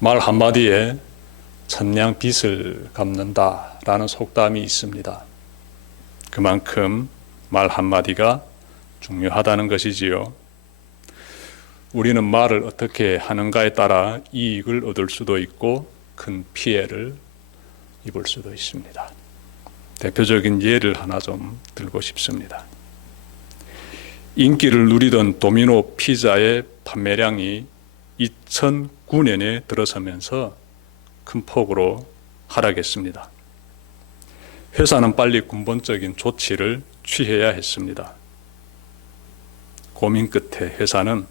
말 한마디에 천냥 빚을 갚는다라는 속담이 있습니다. 그만큼 말 한마디가 중요하다는 것이지요. 우리는 말을 어떻게 하는가에 따라 이익을 얻을 수도 있고 큰 피해를 입을 수도 있습니다. 대표적인 예를 하나 좀 들고 싶습니다. 인기를 누리던 도미노 피자의 판매량이 2009년에 들어서면서 큰 폭으로 하락했습니다. 회사는 빨리 근본적인 조치를 취해야 했습니다. 고민 끝에 회사는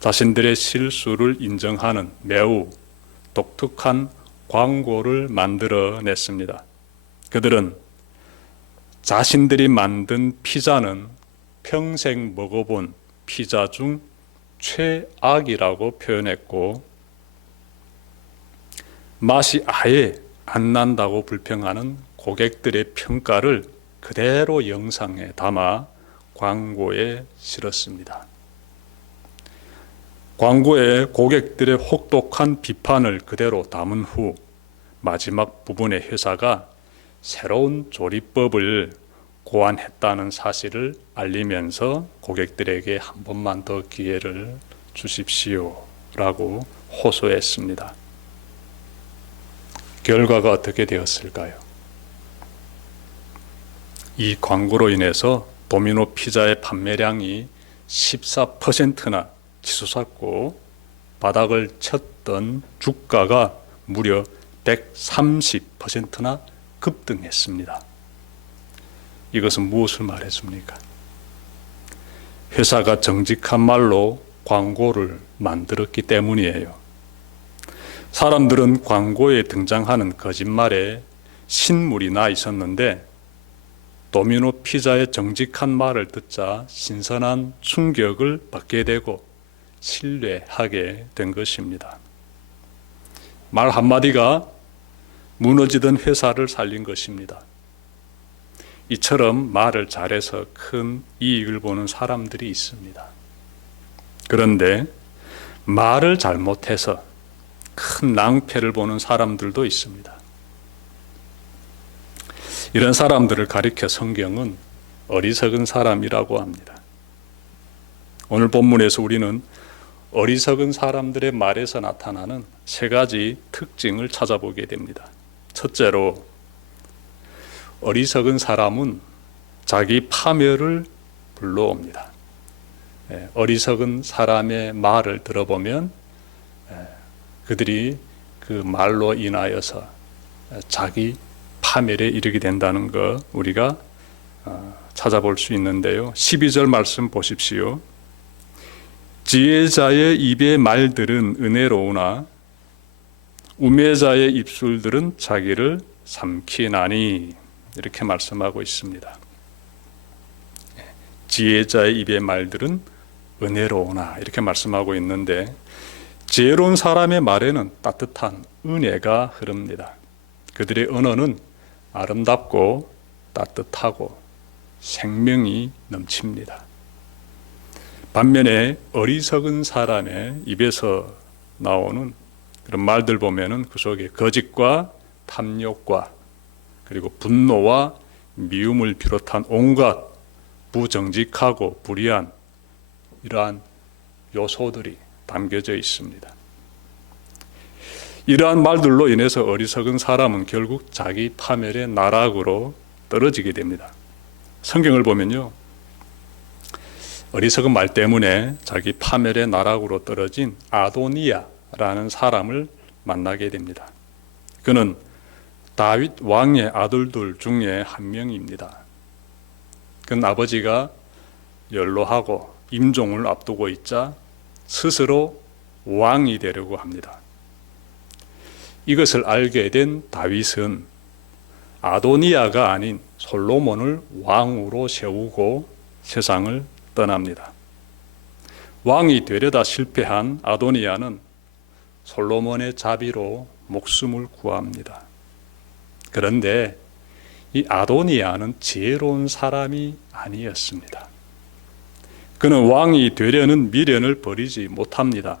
자신들의 실수를 인정하는 매우 독특한 광고를 만들어냈습니다. 그들은 자신들이 만든 피자는 평생 먹어본 피자 중 최악이라고 표현했고, 맛이 아예 안 난다고 불평하는 고객들의 평가를 그대로 영상에 담아 광고에 실었습니다. 광고에 고객들의 혹독한 비판을 그대로 담은 후 마지막 부분에 회사가 새로운 조리법을 고안했다는 사실을 알리면서 고객들에게 한 번만 더 기회를 주십시오 라고 호소했습니다. 결과가 어떻게 되었을까요? 이 광고로 인해서 도미노 피자의 판매량이 14%나 치솟았고 바닥을 쳤던 주가가 무려 130%나 급등했습니다. 이것은 무엇을 말해줍니까? 회사가 정직한 말로 광고를 만들었기 때문이에요. 사람들은 광고에 등장하는 거짓말에 신물이 나 있었는데 도미노 피자의 정직한 말을 듣자 신선한 충격을 받게 되고 신뢰하게 된 것입니다. 말 한마디가 무너지던 회사를 살린 것입니다. 이처럼 말을 잘해서 큰 이익을 보는 사람들이 있습니다. 그런데 말을 잘못해서 큰 낭패를 보는 사람들도 있습니다. 이런 사람들을 가리켜 성경은 어리석은 사람이라고 합니다. 오늘 본문에서 우리는 어리석은 사람들의 말에서 나타나는 세 가지 특징을 찾아보게 됩니다. 첫째로, 어리석은 사람은 자기 파멸을 불러옵니다. 어리석은 사람의 말을 들어보면 그들이 그 말로 인하여서 자기 파멸에 이르게 된다는 거 우리가 찾아볼 수 있는데요. 12절 말씀 보십시오. 지혜자의 입의 말들은 은혜로우나 우매자의 입술들은 자기를 삼키나니, 이렇게 말씀하고 있습니다. 지혜자의 입의 말들은 은혜로우나 이렇게 말씀하고 있는데, 지혜로운 사람의 말에는 따뜻한 은혜가 흐릅니다. 그들의 언어는 아름답고 따뜻하고 생명이 넘칩니다. 반면에 어리석은 사람의 입에서 나오는 그런 말들 보면은 그 속에 거짓과 탐욕과 그리고 분노와 미움을 비롯한 온갖 부정직하고 불의한 이러한 요소들이 담겨져 있습니다. 이러한 말들로 인해서 어리석은 사람은 결국 자기 파멸의 나락으로 떨어지게 됩니다. 성경을 보면요, 어리석은 말 때문에 자기 파멸의 나락으로 떨어진 아도니아라는 사람을 만나게 됩니다. 그는 다윗 왕의 아들들 중에 한 명입니다. 그는 아버지가 연로하고 임종을 앞두고 있자 스스로 왕이 되려고 합니다. 이것을 알게 된 다윗은 아도니아가 아닌 솔로몬을 왕으로 세우고 세상을 떠납니다. 왕이 되려다 실패한 아도니아는 솔로몬의 자비로 목숨을 구합니다. 그런데 이 아도니아는 지혜로운 사람이 아니었습니다. 그는 왕이 되려는 미련을 버리지 못합니다.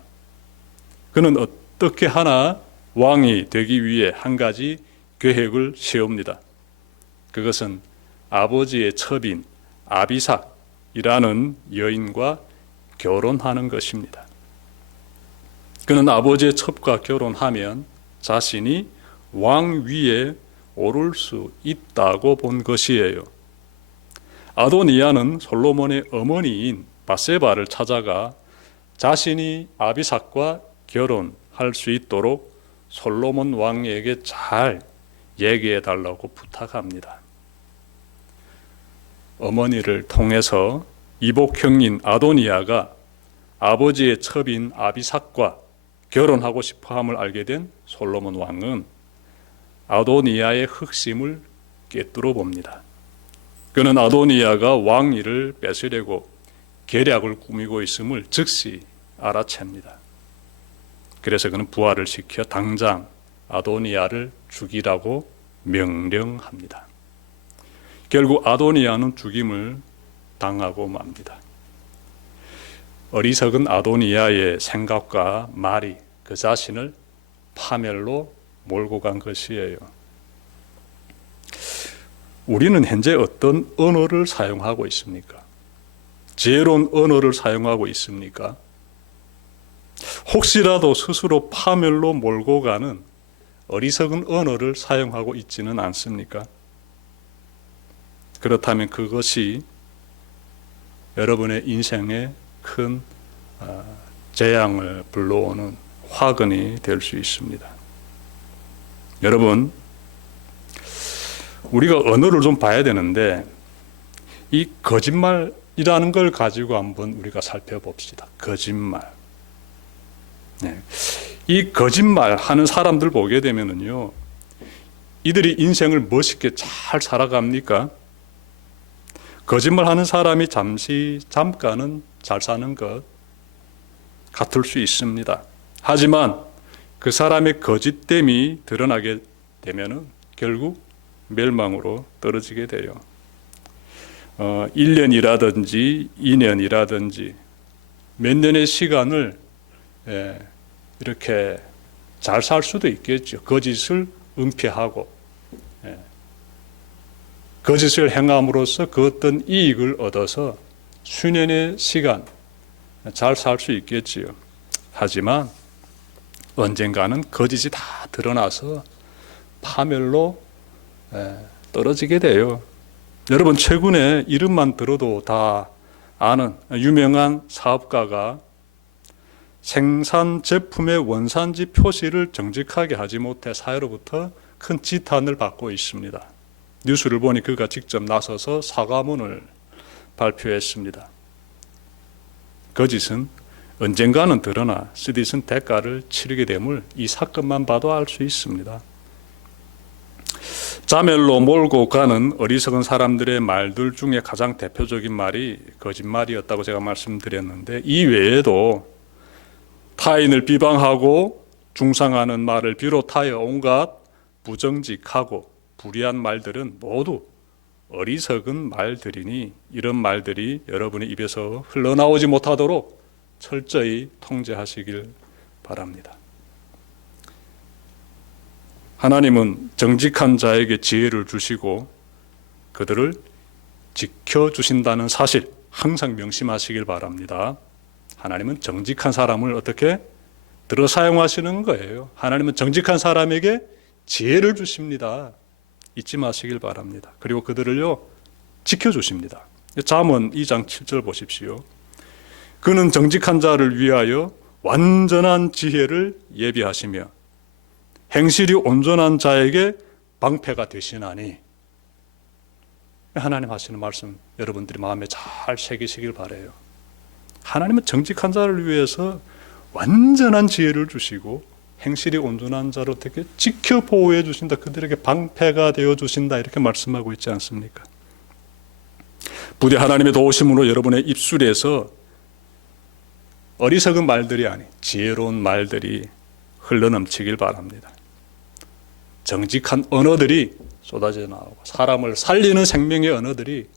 그는 어떻게 하나 왕이 되기 위해 한 가지 계획을 세웁니다. 그것은 아버지의 첩인 아비삭이라는 여인과 결혼하는 것입니다. 그는 아버지의 첩과 결혼하면 자신이 왕 위에 오를 수 있다고 본 것이에요. 아도니아는 솔로몬의 어머니인 바세바를 찾아가 자신이 아비삭과 결혼할 수 있도록 솔로몬 왕에게 잘 얘기해 달라고 부탁합니다. 어머니를 통해서 이복형인 아도니아가 아버지의 첩인 아비삭과 결혼하고 싶어함을 알게 된 솔로몬 왕은 아도니아의 흑심을 꿰뚫어 봅니다. 그는 아도니아가 왕위를 뺏으려고 계략을 꾸미고 있음을 즉시 알아챕니다. 그래서 그는 부하를 시켜 당장 아도니아를 죽이라고 명령합니다. 결국 아도니아는 죽임을 당하고 맙니다. 어리석은 아도니아의 생각과 말이 그 자신을 파멸로 몰고 간 것이에요. 우리는 현재 어떤 언어를 사용하고 있습니까? 지혜로운 언어를 사용하고 있습니까? 혹시라도 스스로 파멸로 몰고 가는 어리석은 언어를 사용하고 있지는 않습니까? 그렇다면 그것이 여러분의 인생에 큰 재앙을 불러오는 화근이 될 수 있습니다. 여러분, 우리가 언어를 좀 봐야 되는데 이 거짓말이라는 걸 가지고 한번 우리가 살펴봅시다. 거짓말. 네. 이 거짓말 하는 사람들 보게 되면은요, 이들이 인생을 멋있게 잘 살아갑니까? 거짓말 하는 사람이 잠깐은 잘 사는 것 같을 수 있습니다. 하지만 그 사람의 거짓됨이 드러나게 되면은 결국 멸망으로 떨어지게 돼요. 1년이라든지 2년이라든지 몇 년의 시간을 이렇게 잘 살 수도 있겠죠. 거짓을 은폐하고 거짓을 행함으로써 그 어떤 이익을 얻어서 수년의 시간 잘 살 수 있겠지요. 하지만 언젠가는 거짓이 다 드러나서 파멸로 떨어지게 돼요. 여러분, 최근에 이름만 들어도 다 아는 유명한 사업가가 생산 제품의 원산지 표시를 정직하게 하지 못해 사회로부터 큰 지탄을 받고 있습니다. 뉴스를 보니 그가 직접 나서서 사과문을 발표했습니다. 거짓은 언젠가는 드러나 쓰디쓴 대가를 치르게 됨을 이 사건만 봐도 알 수 있습니다. 자멸로 몰고 가는 어리석은 사람들의 말들 중에 가장 대표적인 말이 거짓말이었다고 제가 말씀드렸는데, 이 외에도 타인을 비방하고 중상하는 말을 비롯하여 온갖 부정직하고 불의한 말들은 모두 어리석은 말들이니 이런 말들이 여러분의 입에서 흘러나오지 못하도록 철저히 통제하시길 바랍니다. 하나님은 정직한 자에게 지혜를 주시고 그들을 지켜주신다는 사실 항상 명심하시길 바랍니다. 하나님은 정직한 사람을 어떻게 들어 사용하시는 거예요. 하나님은 정직한 사람에게 지혜를 주십니다. 잊지 마시길 바랍니다. 그리고 그들을요 지켜주십니다. 잠언 2장 7절 보십시오. 그는 정직한 자를 위하여 완전한 지혜를 예비하시며 행실이 온전한 자에게 방패가 되시나니. 하나님 하시는 말씀 여러분들이 마음에 잘 새기시길 바라요. 하나님은 정직한 자를 위해서 완전한 지혜를 주시고 행실이 온전한 자로 어떻게 지켜 보호해 주신다, 그들에게 방패가 되어 주신다, 이렇게 말씀하고 있지 않습니까? 부디 하나님의 도우심으로 여러분의 입술에서 어리석은 말들이 아닌 지혜로운 말들이 흘러넘치길 바랍니다. 정직한 언어들이 쏟아져 나오고 사람을 살리는 생명의 언어들이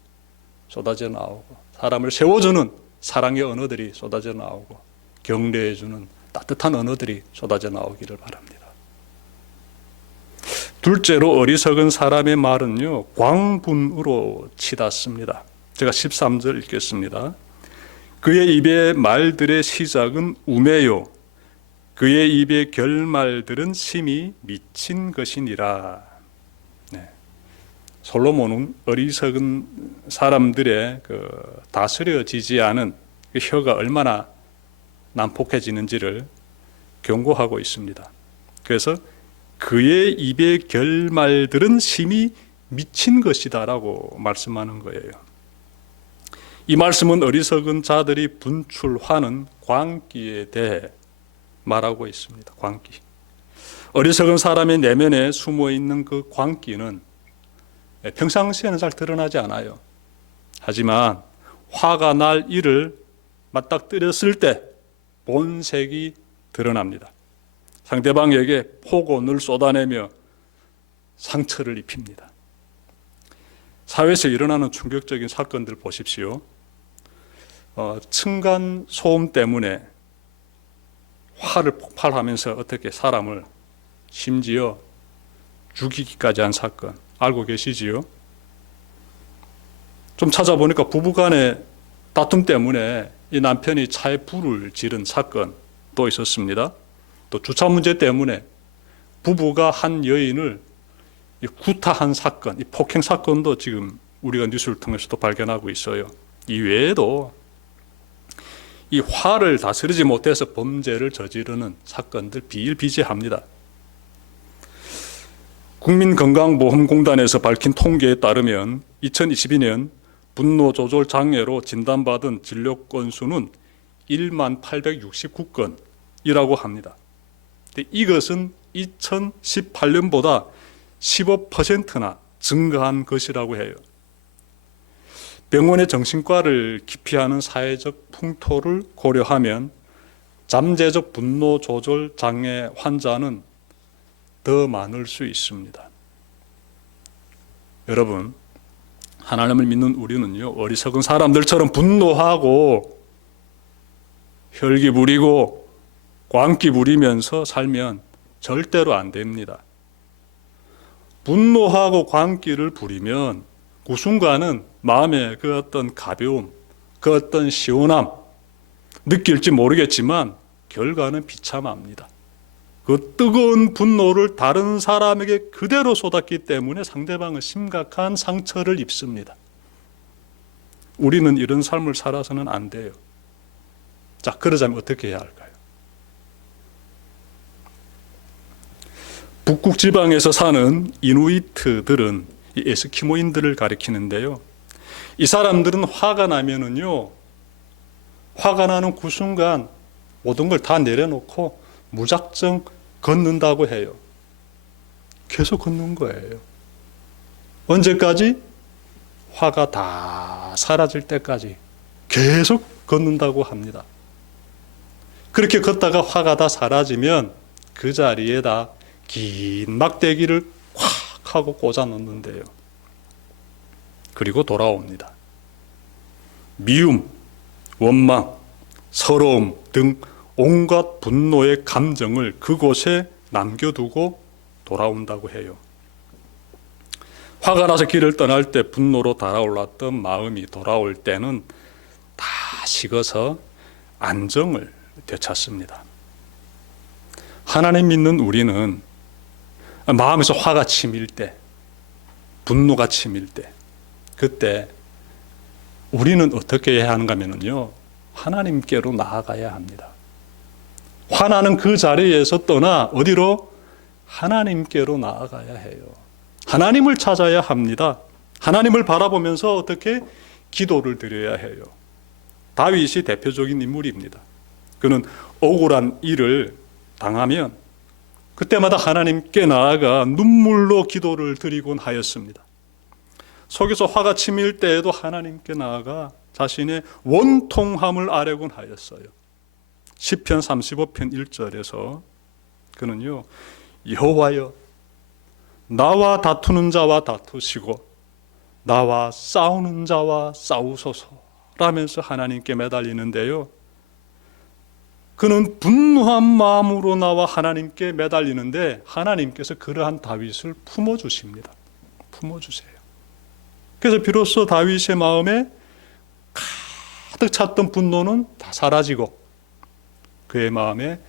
쏟아져 나오고 사람을 세워주는 사랑의 언어들이 쏟아져 나오고 격려해주는 따뜻한 언어들이 쏟아져 나오기를 바랍니다. 둘째로 어리석은 사람의 말은요, 광분으로 치닫습니다. 제가 13절 읽겠습니다. 그의 입의 말들의 시작은 우매요, 그의 입의 결말들은 심히 미친 것이니라. 네. 솔로몬은 어리석은 사람들의 다스려지지 않은 그 혀가 얼마나 난폭해지는지를 경고하고 있습니다. 그래서 그의 입의 결말들은 심히 미친 것이다라고 말씀하는 거예요. 이 말씀은 어리석은 자들이 분출하는 광기에 대해 말하고 있습니다. 광기. 어리석은 사람의 내면에 숨어 있는 그 광기는 평상시에는 잘 드러나지 않아요. 하지만 화가 날 일을 맞닥뜨렸을 때 본색이 드러납니다. 상대방에게 폭언을 쏟아내며 상처를 입힙니다. 사회에서 일어나는 충격적인 사건들 보십시오. 층간 소음 때문에 화를 폭발하면서 어떻게 사람을 심지어 죽이기까지 한 사건 알고 계시지요? 좀 찾아보니까 부부간의 다툼 때문에 이 남편이 차에 불을 지른 사건도 있었습니다. 또 주차 문제 때문에 부부가 한 여인을 구타한 사건, 이 폭행 사건도 지금 우리가 뉴스를 통해서도 발견하고 있어요. 이 외에도 이 화를 다스리지 못해서 범죄를 저지르는 사건들 비일비재합니다. 국민건강보험공단에서 밝힌 통계에 따르면 2022년 분노 조절 장애로 진단받은 진료 건수는 1만 869건이라고 합니다. 이것은 2018년보다 15%나 증가한 것이라고 해요. 병원의 정신과를 기피하는 사회적 풍토를 고려하면 잠재적 분노 조절 장애 환자는 더 많을 수 있습니다. 여러분, 하나님을 믿는 우리는요, 어리석은 사람들처럼 분노하고 혈기 부리고 광기 부리면서 살면 절대로 안 됩니다. 분노하고 광기를 부리면 그 순간은 마음의 그 어떤 가벼움, 그 어떤 시원함 느낄지 모르겠지만 결과는 비참합니다. 그 뜨거운 분노를 다른 사람에게 그대로 쏟았기 때문에 상대방은 심각한 상처를 입습니다. 우리는 이런 삶을 살아서는 안 돼요. 자, 그러자면 어떻게 해야 할까요? 북극 지방에서 사는 이누이트들은 이 에스키모인들을 가리키는데요. 이 사람들은 화가 나면은요, 화가 나는 그 순간 모든 걸 다 내려놓고 무작정 걷는다고 해요. 계속 걷는 거예요. 언제까지? 화가 다 사라질 때까지 계속 걷는다고 합니다. 그렇게 걷다가 화가 다 사라지면 그 자리에다 긴 막대기를 콱 하고 꽂아 놓는데요. 그리고 돌아옵니다. 미움, 원망, 서러움 등 온갖 분노의 감정을 그곳에 남겨두고 돌아온다고 해요. 화가 나서 길을 떠날 때 분노로 달아올랐던 마음이 돌아올 때는 다 식어서 안정을 되찾습니다. 하나님 믿는 우리는 마음에서 화가 치밀 때, 분노가 치밀 때, 그때 우리는 어떻게 해야 하는가 하면요, 하나님께로 나아가야 합니다. 화나는 그 자리에서 떠나 어디로? 하나님께로 나아가야 해요. 하나님을 찾아야 합니다. 하나님을 바라보면서 어떻게? 기도를 드려야 해요. 다윗이 대표적인 인물입니다. 그는 억울한 일을 당하면 그때마다 하나님께 나아가 눈물로 기도를 드리곤 하였습니다. 속에서 화가 치밀 때에도 하나님께 나아가 자신의 원통함을 아뢰곤 하였어요. 시편 35편 1절에서 그는요, 여호와여, 나와 다투는 자와 다투시고 나와 싸우는 자와 싸우소서 라면서 하나님께 매달리는데요, 그는 분노한 마음으로 나와 하나님께 매달리는데 하나님께서 그러한 다윗을 품어주십니다. 품어주세요. 그래서 비로소 다윗의 마음에 가득 찼던 분노는 다 사라지고 그의 마음에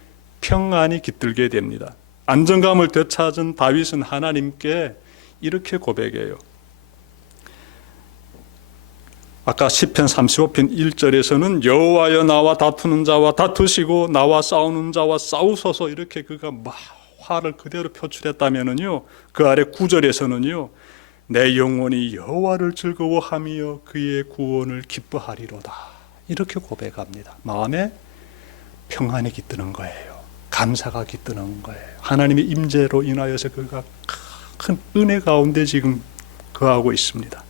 평안이 깃들게 됩니다. 안정감을 되찾은 다윗은 하나님께 이렇게 고백해요. 아까 시편 35편 1절에서는 여호와여 나와 다투는 자와 다투시고 나와 싸우는 자와 싸우소서 이렇게 그가 막 화를 그대로 표출했다면은요, 그 아래 9절에서는요 내 영혼이 여호와를 즐거워하며 그의 구원을 기뻐하리로다 이렇게 고백합니다. 마음에 평안이 깃드는 거예요. 감사가 깃드는 거예요. 하나님의 임재로 인하여서 그가 큰 은혜 가운데 지금 거하고 있습니다.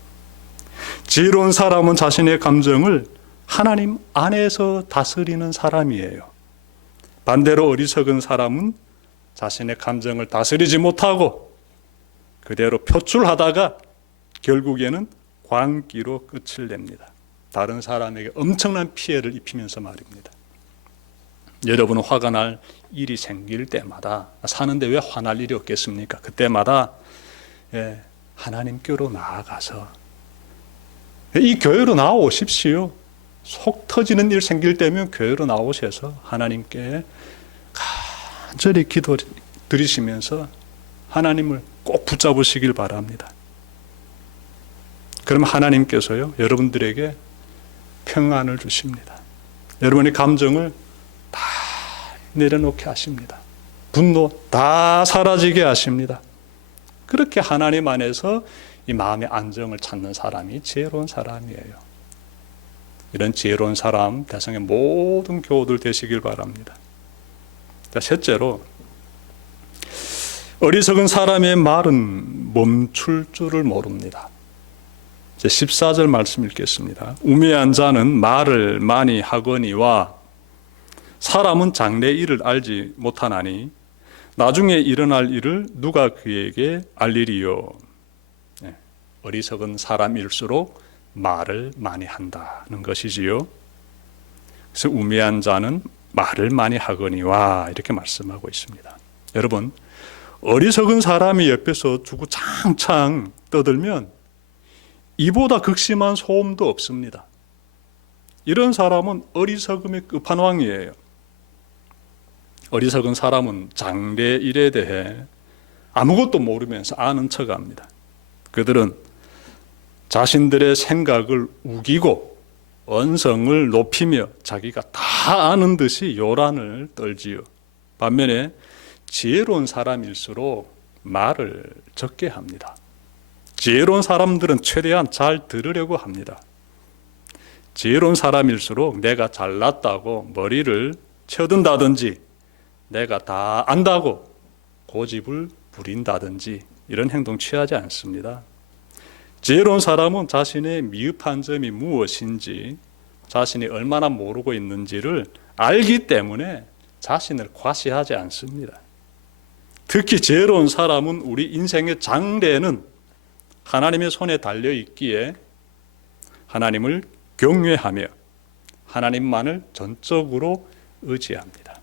지혜로운 사람은 자신의 감정을 하나님 안에서 다스리는 사람이에요. 반대로 어리석은 사람은 자신의 감정을 다스리지 못하고 그대로 표출하다가 결국에는 광기로 끝을 냅니다. 다른 사람에게 엄청난 피해를 입히면서 말입니다. 여러분은 화가 날 일이 생길 때마다 사는데 왜 화날 일이 없겠습니까? 그때마다 하나님께로 나아가서 이 교회로 나오십시오. 속 터지는 일 생길 때면 교회로 나오셔서 하나님께 간절히 기도 드리시면서 하나님을 꼭 붙잡으시길 바랍니다. 그럼 하나님께서요 여러분들에게 평안을 주십니다. 여러분의 감정을 다 내려놓게 하십니다. 분노 다 사라지게 하십니다. 그렇게 하나님 안에서 이 마음의 안정을 찾는 사람이 지혜로운 사람이에요. 이런 지혜로운 사람 대상의 모든 교우들 되시길 바랍니다. 자, 셋째로 어리석은 사람의 말은 멈출 줄을 모릅니다. 14절 말씀 읽겠습니다. 우매한 자는 말을 많이 하거니와 사람은 장래 일을 알지 못하나니 나중에 일어날 일을 누가 그에게 알리리요. 어리석은 사람일수록 말을 많이 한다는 것이지요. 그래서 우매한 자는 말을 많이 하거니와 이렇게 말씀하고 있습니다. 여러분, 어리석은 사람이 옆에서 주구장창 떠들면 이보다 극심한 소음도 없습니다. 이런 사람은 어리석음의 끝판왕이에요. 어리석은 사람은 장래 일에 대해 아무것도 모르면서 아는 척합니다. 그들은 자신들의 생각을 우기고 언성을 높이며 자기가 다 아는 듯이 요란을 떨지요. 반면에 지혜로운 사람일수록 말을 적게 합니다. 지혜로운 사람들은 최대한 잘 들으려고 합니다. 지혜로운 사람일수록 내가 잘났다고 머리를 쳐든다든지 내가 다 안다고 고집을 부린다든지 이런 행동 취하지 않습니다. 지혜로운 사람은 자신의 미흡한 점이 무엇인지 자신이 얼마나 모르고 있는지를 알기 때문에 자신을 과시하지 않습니다. 특히 지혜로운 사람은 우리 인생의 장래는 하나님의 손에 달려 있기에 하나님을 경외하며 하나님만을 전적으로 의지합니다.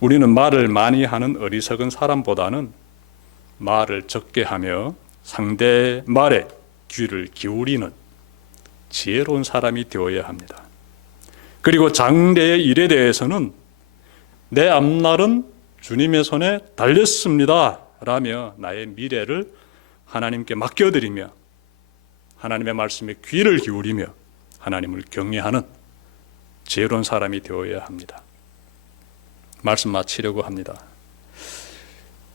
우리는 말을 많이 하는 어리석은 사람보다는 말을 적게 하며 상대의 말에 귀를 기울이는 지혜로운 사람이 되어야 합니다. 그리고 장래의 일에 대해서는 내 앞날은 주님의 손에 달렸습니다 라며 나의 미래를 하나님께 맡겨드리며 하나님의 말씀에 귀를 기울이며 하나님을 경외하는 지혜로운 사람이 되어야 합니다. 말씀 마치려고 합니다.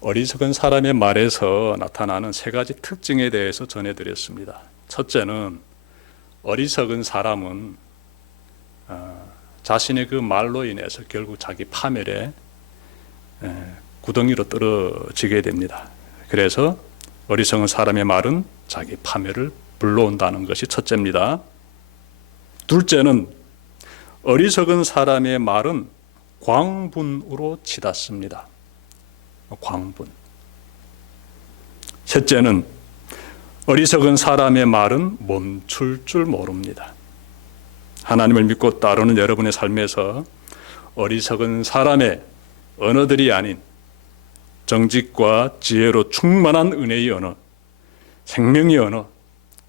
어리석은 사람의 말에서 나타나는 세 가지 특징에 대해서 전해드렸습니다. 첫째는 어리석은 사람은 자신의 그 말로 인해서 결국 자기 파멸에 구덩이로 떨어지게 됩니다. 그래서 어리석은 사람의 말은 자기 파멸을 불러온다는 것이 첫째입니다. 둘째는 어리석은 사람의 말은 광분으로 치닫습니다. 광분. 셋째는 어리석은 사람의 말은 멈출 줄 모릅니다. 하나님을 믿고 따르는 여러분의 삶에서 어리석은 사람의 언어들이 아닌 정직과 지혜로 충만한 은혜의 언어, 생명의 언어,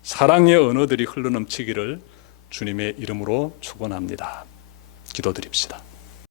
사랑의 언어들이 흘러넘치기를 주님의 이름으로 축원합니다. 기도드립시다.